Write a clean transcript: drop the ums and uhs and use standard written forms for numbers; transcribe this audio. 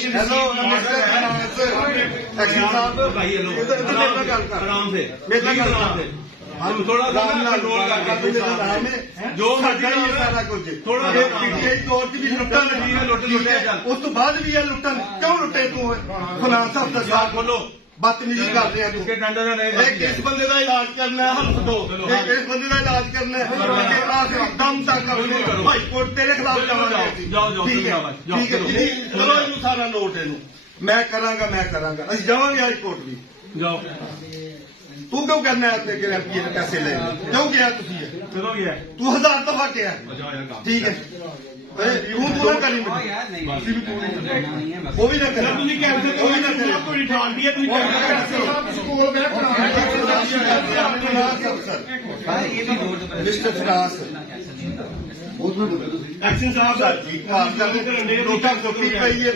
hello action साहब भाई hello इधर मेरे ਨਾਲ ਗੱਲ ਕਰ आराम से मेरे ਨਾਲ ਗੱਲ कर हम थोड़ा सा कंट्रोल करके जो साडा ही सारा कुछ थोड़ा पीटीआई तौर ਤੇ ਵੀ ਲੁੱਟਣ ਲੱਗੀ ਹੈ ਉਸ ਤੋਂ ਬਾਅਦ ਵੀ ਇਹ ਲੁੱਟਣ ਕਿਉਂ ਲੁੱਟੇ ਤੂੰ ਫਲਾਣਾ ਸਾਹਿਬ ਦਾ ਸਾਥ बोलो बदतमीजी कर रहे हैं इसके डंडे का नहीं एक इस बंदे का इलाज करना है हम दो एक इस बंदे का इलाज करना है आखिरी दम तक भाई कोर्ट तेरे खिलाफ जावांगे जाओ ठीक है चलो इनू सारा नोट इनू मैं करांगा ਅਸੀਂ ਜਾਵਾਂਗੇ ਹਾਈ ਕੋਰਟ ਵੀ जाओ तू क्यों करना है अपने एमपीए ने पैसे ले क्यों गया तुझे चलो गया तू 1000 दफा गया ठीक है तू पूरा करी वो भी ना करे ਤੁਸੀਂ ਕੈਂਸਲ वो भी ना करे ਕੋਈ ਠਾਲਦੀ ਹੈ ਤੁਸੀਂ मिस्टर फिनास एक्शन साहब जी नोटा चुकी पई है